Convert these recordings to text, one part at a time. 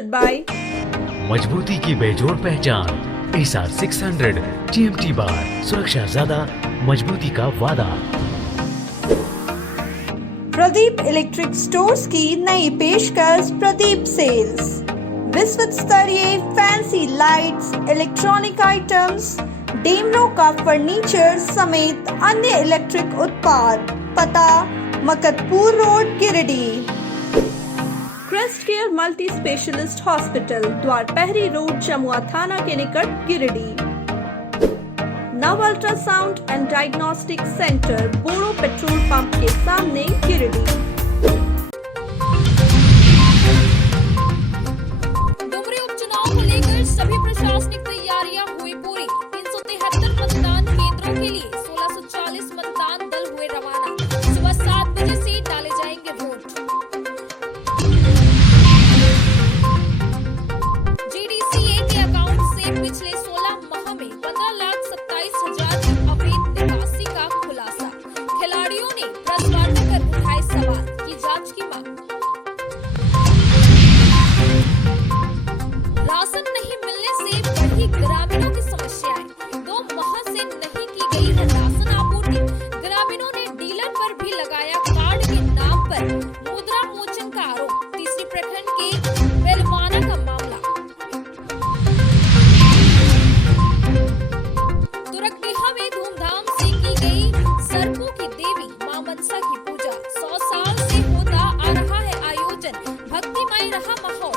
sponsored by मजबूती की बेजोड़ पहचान ASR 600 GMT बार, सुरक्षा ज्यादा, मजबूती का वादा। प्रदीप इलेक्ट्रिक स्टोर्स की नई पेशकश प्रदीप सेल्स। विश्व स्तरीय फैंसी लाइट्स, इलेक्ट्रॉनिक आइटम्स, डेमनो का फर्नीचर समेत अन्य इलेक्ट्रिक उत्पाद। पता Maktapur road, Giridih. Crest care multi specialist hospital, Dwarpahari road, Jamua थाना के निकट, Giridih. Nav ultrasound and diagnostic centre, Boro petrol pump के सामने, गिरिडीह। डुमरी उपचुनाव को लेकर सभी प्रशासनिक तैयारियां हुई पूरी। 373 मतदान केंद्रों के लिए 1640 मतदान दल हुए रवाना। सुबह 7 बजे से डाले जाएंगे वोट। GDCA के अकाउंट से पिछले 16 माह में 15,27,000 की अवैध निकासी का खुलासा। खिलाड़ियों ने प्रेस वार्ता कर उठाए सवाल, की जांच की मांग। राशन नहीं मिलने से बढ़ी ग्रामीणों की समस्याएं। 2 माह से नहीं की गई है राशन आपूर्ति। ग्रामीणों ने डीलर पर भी लगाया कार्ड के नाम पर मुद्रा मोचन का आरोप। तीसरी प्रखंड के बेलवाना का मामला। तुरकडीहा में धूमधाम से की गई सर्पों की देवी मां मनसा की पूजा। 100 साल से होता आ रहा है आयोजन, भक्तिमय रहा माहौल।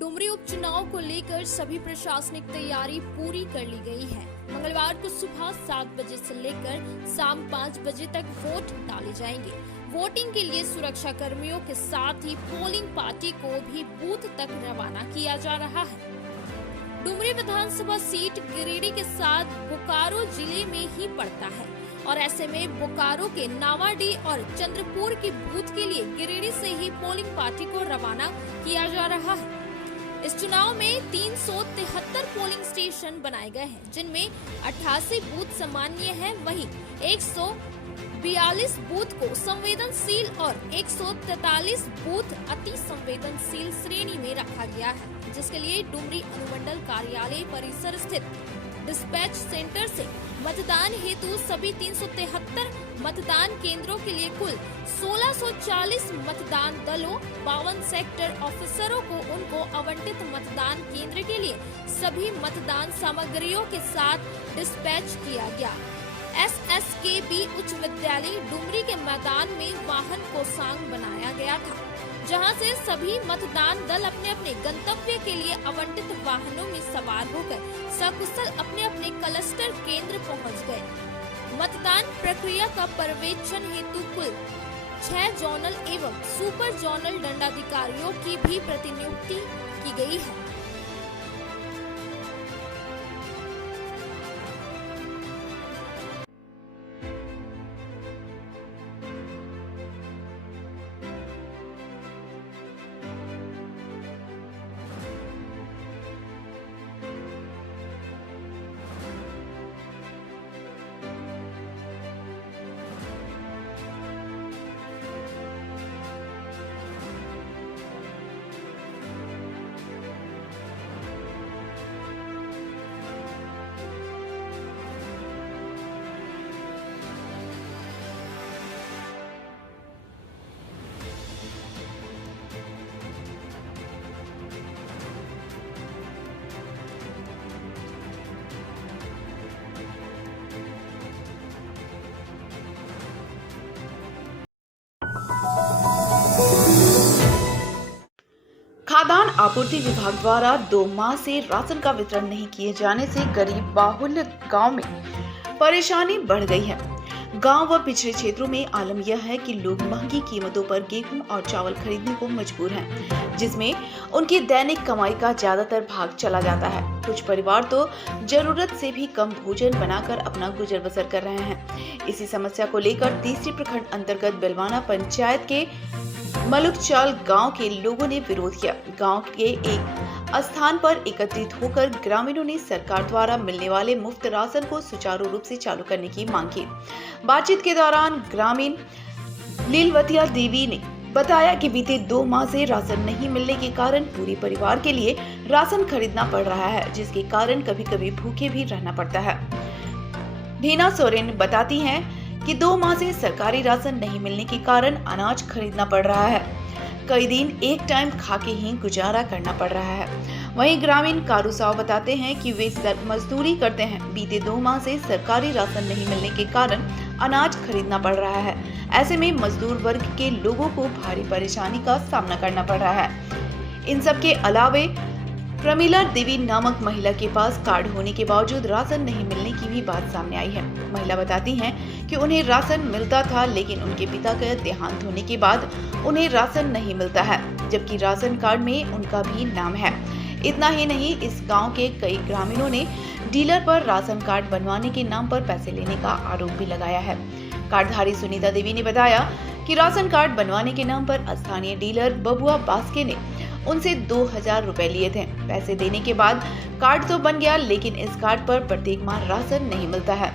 डुमरी उपचुनाव को लेकर सभी प्रशासनिक तैयारी पूरी कर ली गई है। मंगलवार को सुबह 7 बजे से लेकर शाम 5 बजे तक वोट डाले जाएंगे। वोटिंग के लिए सुरक्षा कर्मियों के साथ ही पोलिंग पार्टी को भी बूथ तक रवाना किया जा रहा है। डुमरी विधानसभा सीट गिरिडीह के साथ बोकारो जिले में ही पड़ता है और ऐसे में बोकारो के नावाडीह और चंद्रपुर की बूथ के लिए गिरिडीह से ही पोलिंग पार्टी को रवाना किया जा रहा है। इस चुनाव में 373 पोलिंग स्टेशन बनाए गए हैं, जिनमें 88 बूथ सामान्य है, वहीं 142 बूथ को संवेदनशील और 143 बूथ अति संवेदनशील श्रेणी में रखा गया है, जिसके लिए डुमरी अनुमंडल कार्यालय परिसर स्थित डिस्पैच सेंटर से मतदान हेतु सभी 373 मतदान केंद्रों के लिए कुल 1640 मतदान दलों, 52 सेक्टर ऑफिसरों को उनको आवंटित मतदान केंद्र के लिए सभी मतदान सामग्रियों के साथ डिस्पैच किया गया। SSKB उच्च विद्यालय डुमरी के मैदान में वाहन कोषांग बनाया गया था, जहां से सभी मतदान दल अपने अपने गंतव्य के लिए आवंटित वाहनों में सवार होकर सकुशल अपने अपने क्लस्टर केंद्र पहुंच गए। मतदान प्रक्रिया का पर्यवेक्षण हेतु कुल 6 जोनल एवं सुपर जोनल दंडाधिकारियों की भी प्रतिनियुक्ति की गई है। खाद्यान्न आपूर्ति विभाग द्वारा 2 माह से राशन का वितरण नहीं किए जाने से गरीब बाहुल्य गांव में परेशानी बढ़ गई है। गांव व पिछड़े क्षेत्रों में आलम यह है कि लोग महंगी कीमतों पर गेहूं और चावल खरीदने को मजबूर हैं, जिसमें उनकी दैनिक कमाई का ज्यादातर भाग चला जाता है। कुछ परिवार तो जरूरत से भी कम भोजन बनाकर अपना गुजर बसर कर रहे हैं। इसी समस्या को लेकर तीसरी प्रखंड अंतर्गत बेलवाना पंचायत के मलुकचाल गांव के लोगों ने विरोध किया। गांव के एक स्थान पर एकत्रित होकर ग्रामीणों ने सरकार द्वारा मिलने वाले मुफ्त राशन को सुचारू रूप से चालू करने की मांग की। बातचीत के दौरान ग्रामीण लीलवतिया देवी ने बताया कि बीते 2 माह से राशन नहीं मिलने के कारण पूरे परिवार के लिए राशन खरीदना पड़ रहा है, जिसके कारण कभी कभी भूखे भी रहना पड़ता है। ढीना सोरेन बताती हैं कि 2 माह से सरकारी राशन नहीं मिलने के कारण अनाज खरीदना पड़ रहा है। कई दिन एक टाइम खा के ही गुजारा करना पड़ रहा है। वहीं ग्रामीण कारू साव बताते हैं कि वे मजदूरी करते हैं। बीते 2 माह से सरकारी राशन नहीं मिलने के कारण अनाज खरीदना पड़ रहा है। ऐसे में मजदूर वर्ग के लोगों को भारी परेशानी का सामना करना पड़ रहा है। इन सब के अलावे प्रमिला देवी नामक महिला के पास कार्ड होने के बावजूद राशन नहीं मिलने की भी बात सामने आई है। महिला बताती हैं कि उन्हें राशन मिलता था, लेकिन उनके पिता का देहांत होने के बाद उन्हें राशन नहीं मिलता है, जबकि राशन कार्ड में उनका भी नाम है। इतना ही नहीं, इस गांव के कई ग्रामीणों ने डीलर पर राशन कार्ड बनवाने के नाम पर पैसे लेने का आरोप भी लगाया है। कार्डधारी सुनीता देवी ने बताया कि राशन कार्ड बनवाने के नाम पर स्थानीय डीलर बबुआ बास्के ने उनसे 2000 रुपए लिए थे। पैसे देने के बाद कार्ड तो बन गया, लेकिन इस कार्ड पर प्रत्येक माह राशन नहीं मिलता है।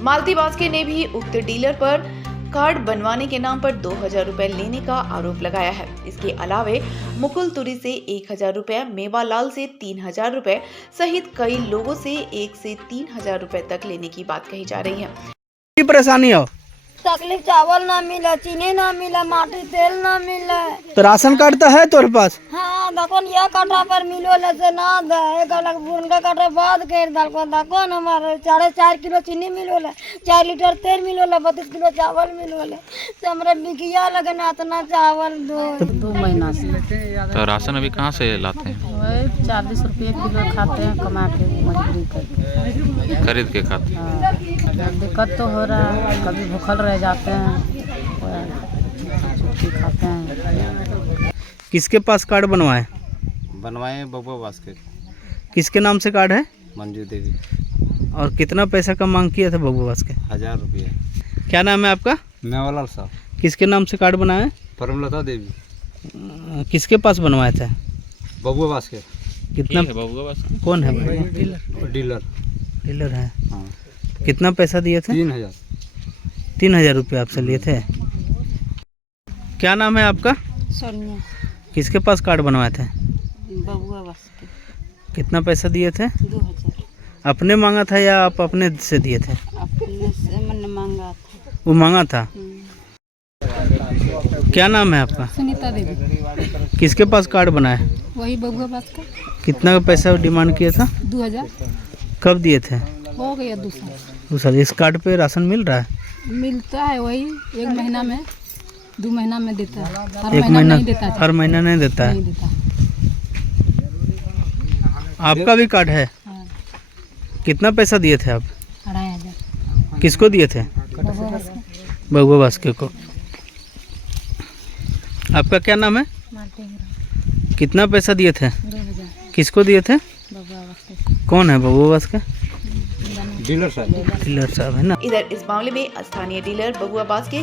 मालती बास्के ने भी उक्त डीलर पर कार्ड बनवाने के नाम पर 2000 रुपए लेने का आरोप लगाया है। इसके अलावे मुकुल तुरी से 1000 रुपए, मेवालाल से 3000 रुपए सहित कई लोगों से 1 से 3000 रुपए तक लेने की बात कही जा रही है। की परेशानी हो? तकलीफ, चावल ना मिला, चीनी ना मिला, माटी तेल ना मिला। तो राशन कार्ड तो है तोरे पास? हाँ, दकोन यह कटा पर मिलो से ना दे, एक अलग उनका कटा बाद कर दको दकोन हमारे 4.5 किलो चीनी मिलो, 4 लीटर तेल मिलो, 32 किलो चावल मिलो। तो हमारे बिकिया लगना इतना चावल 2 महीना से। तो राशन अभी कहाँ से लाते हैं? वही 40 रुपये किलो खाते हैं, कमा के मजदूरी करके खरीद के खाते हैं। हाँ, दिक्कत तो हो रहा है, कभी भूखल रह जाते हैं, छुट्टी खाते हैं। किसके पास कार्ड बनवाए? बनवाए बबुआ बास्के। किसके नाम से कार्ड है? मंजू देवी। और कितना पैसा का मांग किया था बबुआ बास्के? 1000 रुपये। क्या नाम है आपका? मेवालाल साहब। किसके नाम से कार्ड बनाए? परमलता देवी। किसके पास बनवाए थे? बबुआ बास्के। कितना? कौन है? डीलर। डीलर है। हाँ। कितना पैसा दिए थे? 3000। 3000 रुपये आपसे लिए थे। क्या नाम है आपका? सोनिया। किसके पास कार्ड बनवाए थे? बबुआ बास्के। कितना पैसा दिए थे? 2000। अपने मांगा था या आप अपने से दिए थे? अपने से मैंने मांगा था। वो मांगा था। क्या नाम है आपका? सुनीता देवी। किसके पास कार्ड बनाए? वही बबुआ बास्के। कितना का पैसा डिमांड किया था? 2000। कब दिए थे? हो गया 2 साल। 2 साल। इस कार्ड पे राशन मिल रहा है? मिलता है, वही 1 महीना में, 2 महीना में देता है। हर 1 महीना महीना नहीं देता है। हर महीना नहीं देता है। नहीं देता। आपका भी कार्ड है? हाँ। कितना पैसा दिए थे आप? 2500। किसको दिए थे? बबुआ बास्के। बबुआ बास्के को। आपका क्या नाम है? मार्टिन। कितना पैसा दिए थे? 2000। किसको दिए थे? बबुआ बास्के। कौन है बबुआ बास्के? डीलर साहब। डीलर साहब है ना। इधर इस मामले में स्थानीय डीलर बबुआ बास्के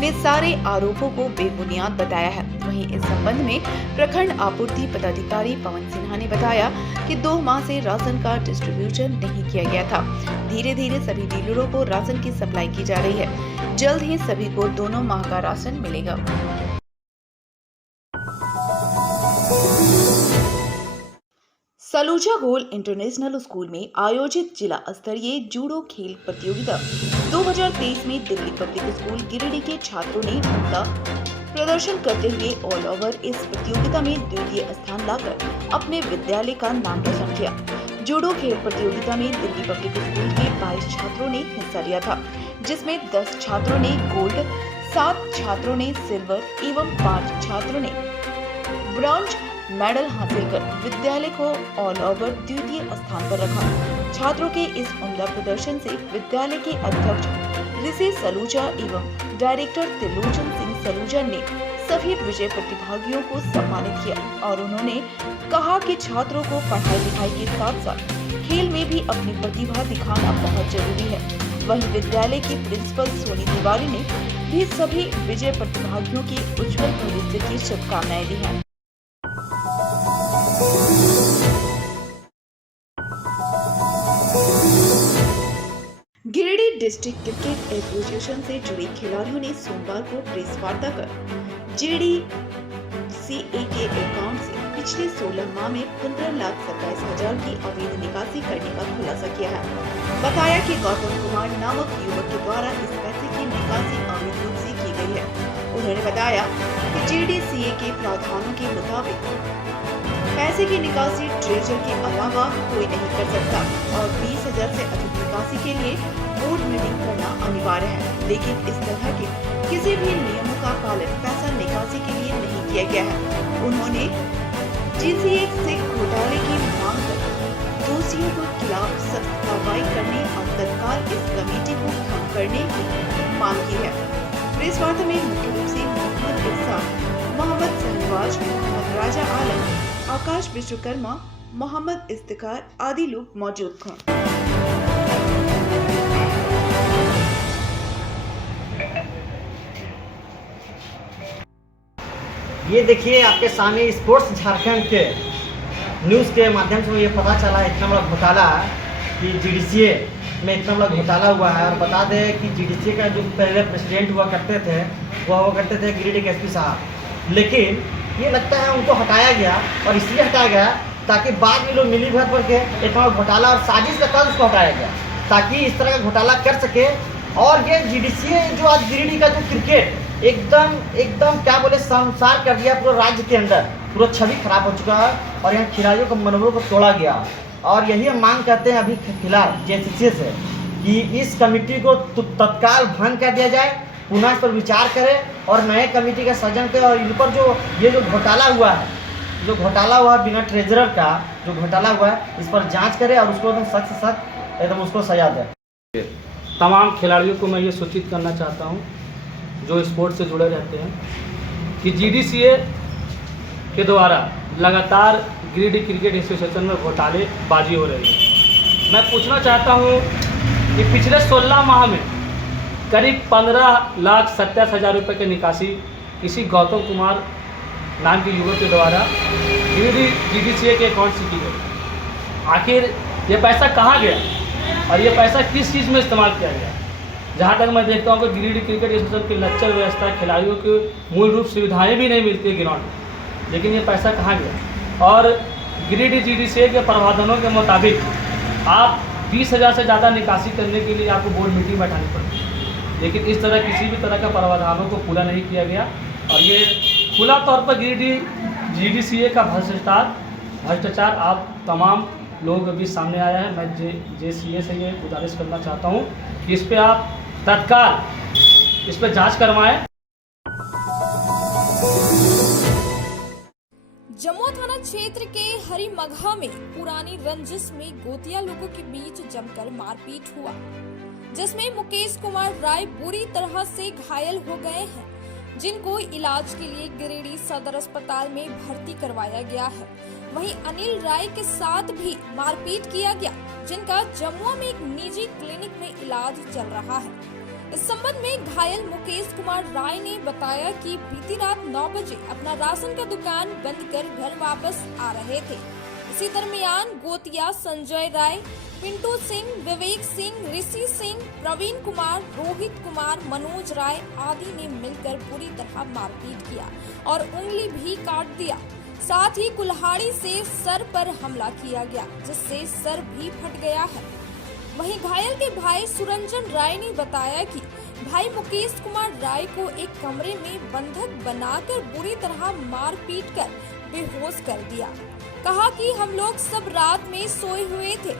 ने सारे आरोपों को बेबुनियाद बताया है। वहीं इस संबंध में प्रखंड आपूर्ति पदाधिकारी पवन सिन्हा ने बताया कि 2 माह से राशन का डिस्ट्रीब्यूशन नहीं किया गया था। धीरे धीरे सभी डीलरों को राशन की सप्लाई की जा रही है। जल्द ही सभी को 2 माह का राशन मिलेगा। सलूजा गोल्ड इंटरनेशनल स्कूल में आयोजित जिला स्तरीय जूडो खेल प्रतियोगिता 2023 में दिल्ली पब्लिक स्कूल गिरिडीह के छात्रों ने उमदा प्रदर्शन करते हुए ऑल ओवर इस प्रतियोगिता में 2य स्थान लाकर अपने विद्यालय का नाम रोशन किया। जूडो खेल प्रतियोगिता में दिल्ली पब्लिक स्कूल के 22 छात्रों ने हिस्सा लिया था, जिसमें 10 छात्रों ने गोल्ड, 7 छात्रों ने सिल्वर एवं 5 छात्रों ने ब्रॉन्ज मेडल हासिल कर विद्यालय को ऑल ओवर 2य स्थान पर रखा। छात्रों के इस उम्दा प्रदर्शन से विद्यालय के अध्यक्ष ऋषि सलूजा एवं डायरेक्टर त्रिलोचन सिंह सलूजा ने सभी विजय प्रतिभागियों को सम्मानित किया और उन्होंने कहा कि छात्रों को पढ़ाई लिखाई के साथ साथ खेल में भी अपनी प्रतिभा दिखाना बहुत जरूरी है। वहीं विद्यालय की प्रिंसिपल सोनी तिवारी ने भी सभी विजय प्रतिभागियों की उज्जवल भविष्य की शुभकामनाएं दी हैं। डिस्ट्रिक्ट क्रिकेट एसोसिएशन से जुड़े खिलाड़ियों ने सोमवार को प्रेस वार्ता कर GDCA के अकाउंट से पिछले 16 माह में 15,27,000 की अवैध निकासी करने का खुलासा किया है। बताया कि गौतम कुमार नामक युवक के द्वारा इस पैसे की निकासी अवैध रूप से की गई है। उन्होंने बताया कि GDCA के प्रावधानों के मुताबिक पैसे की निकासी ट्रेजर के अलावा कोई नहीं कर सकता और 20,000 से अधिक निकासी के लिए बोर्ड मीटिंग करना अनिवार्य है, लेकिन इस तरह के किसी भी नियमों का पालन पैसा निकासी के लिए नहीं किया गया है। उन्होंने GCA से घोटाले की मांग कर दोषियों के खिलाफ सख्त कार्रवाई करने और तत्काल इस कमेटी को भंग करने की मांग की है। प्रेस वार्ता में मुख्य रूप से मोहम्मद इरशाद, मोहम्मद शहनवाज, मोहम्मद राजा आलम, आकाश विश्वकर्मा, मोहम्मद इफ्तिकार आदि लोग मौजूद थे। ये देखिए आपके सामने स्पोर्ट्स झारखंड के न्यूज़ के माध्यम से मुझे पता चला है इतना बड़ा घोटाला कि GDCA में इतना बड़ा घोटाला हुआ है। और बता दें कि GDCA का जो पहले प्रेसिडेंट हुआ करते थे गिरिडीह एसपी साहब, लेकिन ये लगता है उनको हटाया गया और इसलिए हटाया गया ताकि बाद में लोग मिली भर के इतना घोटाला और साजिश के तहत उसको हटाया गया ताकि इस तरह का घोटाला कर सके। और ये GDCA जो आज गिरिडीह का जो क्रिकेट एकदम क्या बोले संसार कर दिया पूरे राज्य के अंदर, पूरा छवि खराब हो चुका है और यहाँ खिलाड़ियों के मनोबल को तोड़ा गया। और यही हम मांग करते हैं अभी फिलहाल JCCA से कि इस कमेटी को तत्काल भंग कर दिया जाए, पुनः इस पर विचार करें और नए कमेटी का सृजन करें और इन पर जो घोटाला हुआ है बिना ट्रेजरर का जो घोटाला हुआ है इस पर जांच करें और उसको एकदम सख्त से सख्त एकदम उसको सजा दें। तमाम खिलाड़ियों को मैं ये सूचित करना चाहता हूँ जो स्पोर्ट्स से जुड़े रहते हैं कि GDCA के द्वारा लगातार गिरिडीह क्रिकेट एसोसिएशन में घोटालेबाजी हो रही है। मैं पूछना चाहता हूँ कि पिछले 16 माह में करीब 15,27,000 रुपये की निकासी किसी गौतम कुमार नाम के युवक के द्वारा गिरिडीह GDCA के अकाउंट से की गई। आखिर ये पैसा कहाँ गया और ये पैसा किस चीज़ में इस्तेमाल किया गया? जहाँ तक मैं देखता हूँ कि गिरिडीह क्रिकेट एसोसिएशन की लचर व्यवस्था, खिलाड़ियों की मूल रूप सुविधाएं भी नहीं मिलती है ग्राउंड में, लेकिन ये पैसा कहाँ गया? और गिरिडीह GDCA के प्रावधानों के मुताबिक आप 20,000 से ज़्यादा निकासी करने के लिए आपको बोर्ड मीटिंग बैठानी पड़ती है, लेकिन इस तरह किसी भी तरह का प्रावधानों को पूरा नहीं किया गया और ये खुला तौर पर गिरिडीह GDCA का भ्रष्टाचार आप तमाम लोग अभी सामने आया है। मैं JCA से ये गुजारिश करना चाहता हूँ कि इस पर आप तत्काल इस पर जांच करवाएं। जमुआ थाना क्षेत्र के हरिमगहा में पुरानी रंजिश में गोतिया लोगों के बीच जमकर मारपीट हुआ, जिसमें मुकेश कुमार राय बुरी तरह से घायल हो गए हैं, जिनको इलाज के लिए गिरिडीह सदर अस्पताल में भर्ती करवाया गया है। वहीं अनिल राय के साथ भी मारपीट किया गया, जिनका जमुआ में एक निजी क्लिनिक में इलाज चल रहा है। इस संबंध में घायल मुकेश कुमार राय ने बताया कि बीती रात 9 बजे अपना राशन का दुकान बंद कर घर वापस आ रहे थे। इसी दरमियान गोतिया संजय राय, पिंटू सिंह, विवेक सिंह, ऋषि सिंह, प्रवीण कुमार, रोहित कुमार, मनोज राय आदि ने मिलकर बुरी तरह मारपीट किया और उंगली भी काट दिया। साथ ही कुल्हाड़ी से सर पर हमला किया गया, जिससे सर भी फट गया है। वहीं घायल के भाई सुरंजन राय ने बताया कि भाई मुकेश कुमार राय को एक कमरे में बंधक बनाकर बुरी तरह मार पीट कर बेहोश कर दिया। कहा कि हम लोग सब रात में सोए हुए थे।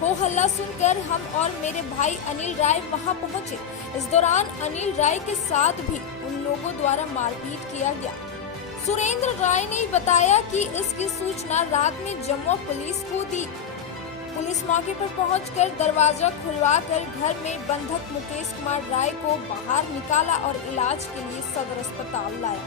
हो हल्ला सुनकर हम और मेरे भाई अनिल राय वहां पहुंचे। इस दौरान अनिल राय के साथ भी उन लोगों द्वारा मारपीट किया गया। सुरेंद्र राय ने बताया कि इसकी सूचना रात में जमुआ पुलिस को दी। पुलिस मौके पर पहुंचकर दरवाजा खुलवाकर घर में बंधक मुकेश कुमार राय को बाहर निकाला और इलाज के लिए सदर अस्पताल लाया।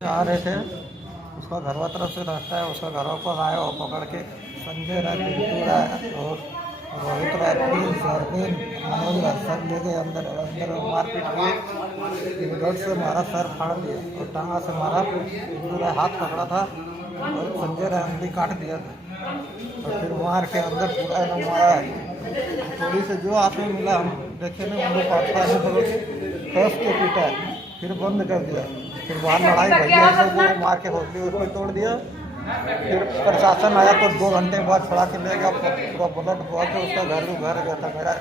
आ रहे थे उसका घरवा तरफ से रहता है, उसका घरवा पर आया और पकड़ के संजय राय, पिंटू राय और रोहित राय, प्रिंस, अरविंद, मनोज राय सब ले गए अंदर मारपीट किए, रड से मारा, सर फाड़ दिया और टांगा से मारा। पिंटू राय हाथ पकड़ा था और संजय राय अंगली काट दिया था और फिर मार के अंदर पूरा एकदम मारा है। थोड़ी से जो हाथ में मिला हम देखे नहीं, हम लोग पास कस के पीटा, फिर बंद कर दिया, फिर बाहर लड़ाई भैया से वो मार के होटली उसको तोड़ दिया। फिर प्रशासन आया तो 2 घंटे बाद छड़ा के ले गया, पूरा ब्लड बहुत है, उसका घर गया था, मेरा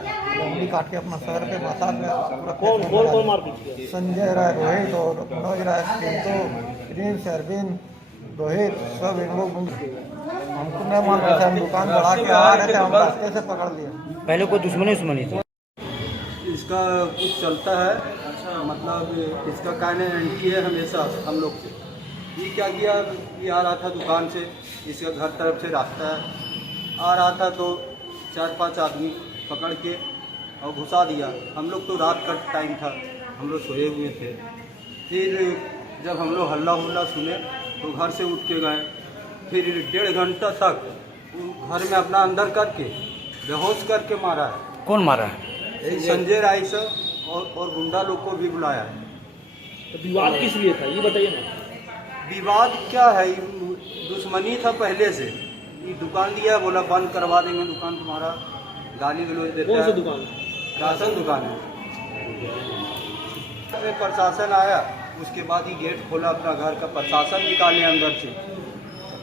उंगली काट के अपना सर पे माथा पे। कौन मारपीट किया? संजय राय, रोहित और मनोज राय, पिंटू, प्रिंस, अरविंद, रोहित सब इन लोग हमको नहीं मान रहे थे, हम दुकान बढ़ा के आ रहे थे, हम रास्ते से पकड़ लिए। पहले कोई दुश्मनी था? इसका कुछ चलता है, मतलब इसका कहने एंट्री है हमेशा हम लोग से। ये क्या किया, ये आ रहा था दुकान से, इसका घर तरफ से रास्ता है, आ रहा था तो 4-5 आदमी पकड़ के और घुसा दिया। हम लोग तो रात का टाइम था, हम लोग सोए हुए थे। फिर जब हम लोग हल्ला हुल्ला सुने तो घर से उठ के गए। फिर 1.5 घंटा तक घर में अपना अंदर करके बेहोश करके मारा है। कौन मारा है? संजय राय से और गुंडा लोग को भी बुलाया है। तो विवाद किस लिए था ये बताइए ना। विवाद क्या है, दुश्मनी था पहले से। ये दुकान दिया, बोला बंद करवा देंगे दुकान तुम्हारा, गाली गलौज देता है। कौन सी दुकान? राशन दुकान है। प्रशासन आया, उसके बाद ही गेट खोला अपना घर का, प्रशासन निकाले अंदर से।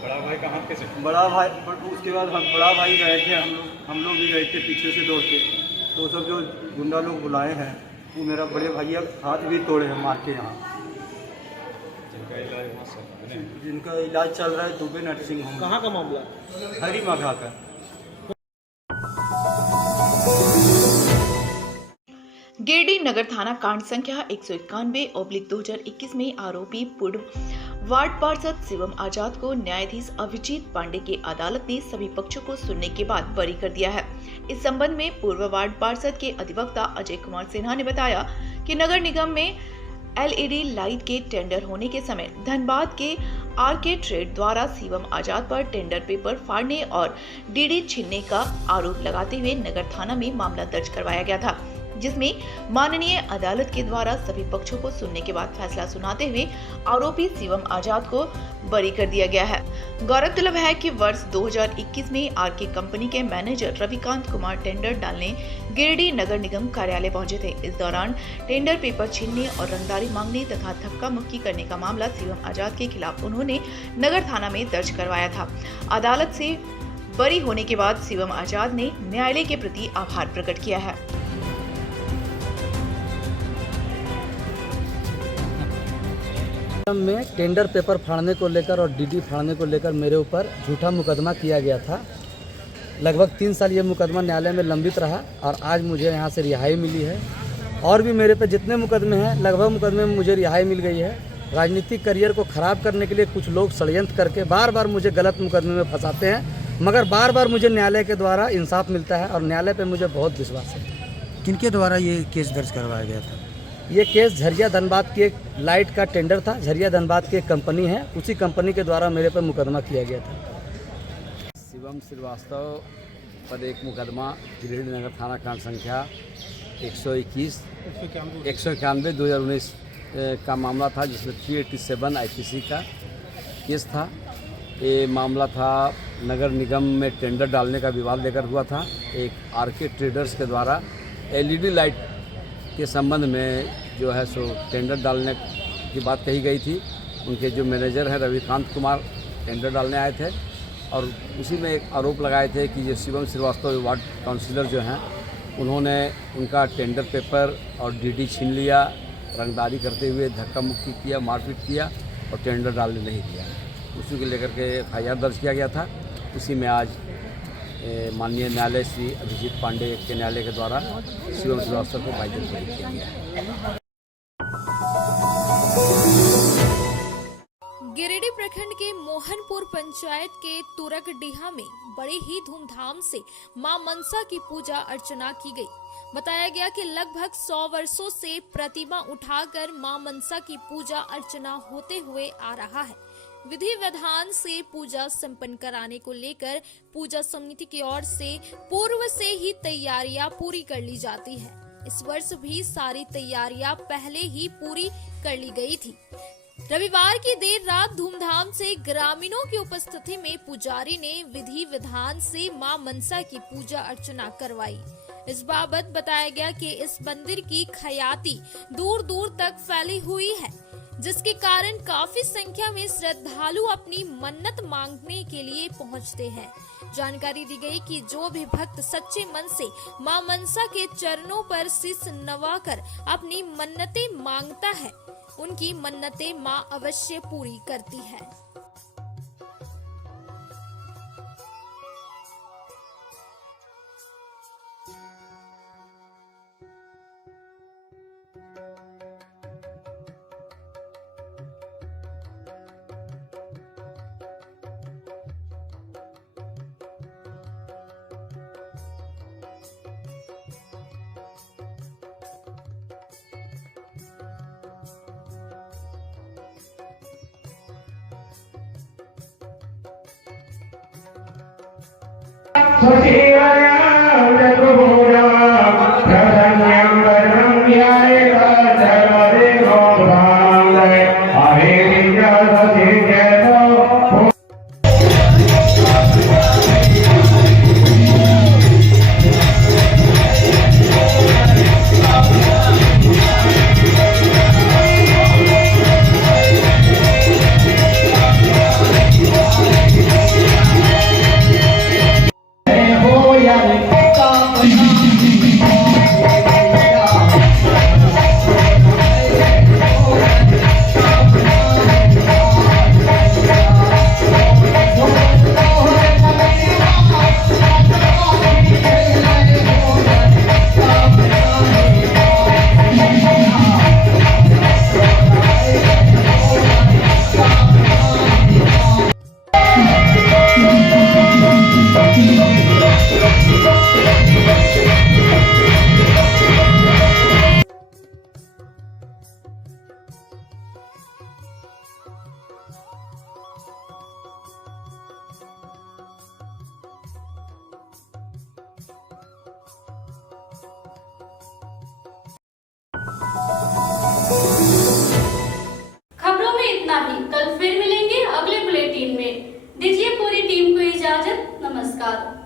बड़ा भाई कहाँ पे से? बड़ा भाई, उसके बाद हम बड़ा भाई गए थे, हम लोग भी गए थे पीछे से दौड़ के। तो सब जो गुंडा लोग बुलाए हैं वो मेरा बड़े भैया हाथ भी तोड़े हैं मार के। यहाँ जिनका इलाज चल रहा है दुबे नर्सिंग होम। कहाँ का मामला? हरी मघा का। गिरिडीह नगर थाना कांड संख्या 191/2021 में आरोपी पूर्व वार्ड पार्षद शिवम आजाद को न्यायाधीश अभिजीत पांडे की अदालत ने सभी पक्षों को सुनने के बाद बरी कर दिया है। इस संबंध में पूर्व वार्ड पार्षद के अधिवक्ता अजय कुमार सिन्हा ने बताया कि नगर निगम में LED लाइट के टेंडर होने के समय धनबाद के RK ट्रेड द्वारा शिवम आजाद पर टेंडर पेपर फाड़ने और DD छीनने का आरोप लगाते हुए नगर थाना में मामला दर्ज करवाया गया था, जिसमें माननीय अदालत के द्वारा सभी पक्षों को सुनने के बाद फैसला सुनाते हुए आरोपी शिवम आजाद को बरी कर दिया गया है। गौरतलब है कि वर्ष 2021 में RK कंपनी के मैनेजर रविकांत कुमार टेंडर डालने गिरिडीह नगर निगम कार्यालय पहुंचे थे। इस दौरान टेंडर पेपर छीनने और रंगदारी मांगने तथा धक्का मुक्की करने का मामला शिवम आजाद के खिलाफ उन्होंने नगर थाना में दर्ज करवाया था। अदालत से बरी होने के बाद शिवम आजाद ने न्यायालय के प्रति आभार प्रकट किया है। में टेंडर पेपर फाड़ने को लेकर और DD फाड़ने को लेकर मेरे ऊपर झूठा मुकदमा किया गया था। लगभग 3 साल ये मुकदमा न्यायालय में लंबित रहा और आज मुझे यहाँ से रिहाई मिली है। और भी मेरे पे जितने मुकदमे हैं, लगभग मुकदमे में मुझे रिहाई मिल गई है। राजनीतिक करियर को ख़राब करने के लिए कुछ लोग षड्यंत्र करके बार बार मुझे गलत मुकदमे में फंसाते हैं, मगर बार बार मुझे न्यायालय के द्वारा इंसाफ मिलता है और न्यायालय पर मुझे बहुत विश्वास है। किनके द्वारा ये केस दर्ज करवाया गया था? ये केस झरिया धनबाद की एक लाइट का टेंडर था। झरिया धनबाद की एक कंपनी है, उसी कंपनी के द्वारा मेरे पर मुकदमा किया गया था। शिवम श्रीवास्तव पर एक मुकदमा गिरिडीह नगर थाना कांड संख्या 191/2019 का मामला था, जिसमें 387 IPC का केस था। ये मामला था नगर निगम में टेंडर डालने का विवाद लेकर हुआ था। एक RK ट्रेडर्स के द्वारा LED लाइट के संबंध में जो है सो टेंडर डालने की बात कही गई थी। उनके जो मैनेजर हैं रविकांत कुमार टेंडर डालने आए थे और उसी में एक आरोप लगाए थे कि ये शिवम श्रीवास्तव वार्ड काउंसिलर जो हैं उन्होंने उनका टेंडर पेपर और DD छीन लिया, रंगदारी करते हुए धक्का मुक्की किया, मारपीट किया और टेंडर डालने नहीं दिया। उसी को लेकर के FIR दर्ज किया गया था। उसी में आज माननीय न्यायालय श्री अभिजीत पांडे के न्यायालय के द्वारा शिवम श्रीवास्तव को बाइज्जत बरी किया गया है। गिरिडीह प्रखंड के मोहनपुर पंचायत के तुरकडीहा में बड़े ही धूमधाम से मां मनसा की पूजा अर्चना की गई। बताया गया कि लगभग 100 वर्षों से प्रतिमा उठाकर मां मनसा की पूजा अर्चना होते हुए आ रहा है। विधि विधान से पूजा संपन्न कराने को लेकर पूजा समिति की ओर से पूर्व से ही तैयारियां पूरी कर ली जाती है। इस वर्ष भी सारी तैयारियां पहले ही पूरी कर ली गई थी। रविवार की देर रात धूमधाम से ग्रामीणों की उपस्थिति में पुजारी ने विधि विधान से मां मनसा की पूजा अर्चना करवाई। इस बाबत बताया गया कि इस मंदिर की ख्याति दूर दूर तक फैली हुई है, जिसके कारण काफी संख्या में श्रद्धालु अपनी मन्नत मांगने के लिए पहुंचते हैं। जानकारी दी गई कि जो भी भक्त सच्चे मन से मां मनसा के चरणों पर शीश नवाकर अपनी मन्नतें मांगता है, उनकी मन्नतें मां अवश्य पूरी करती है। खबरों में इतना ही। कल फिर मिलेंगे अगले बुलेटिन में। दीजिए पूरी टीम को इजाजत। नमस्कार।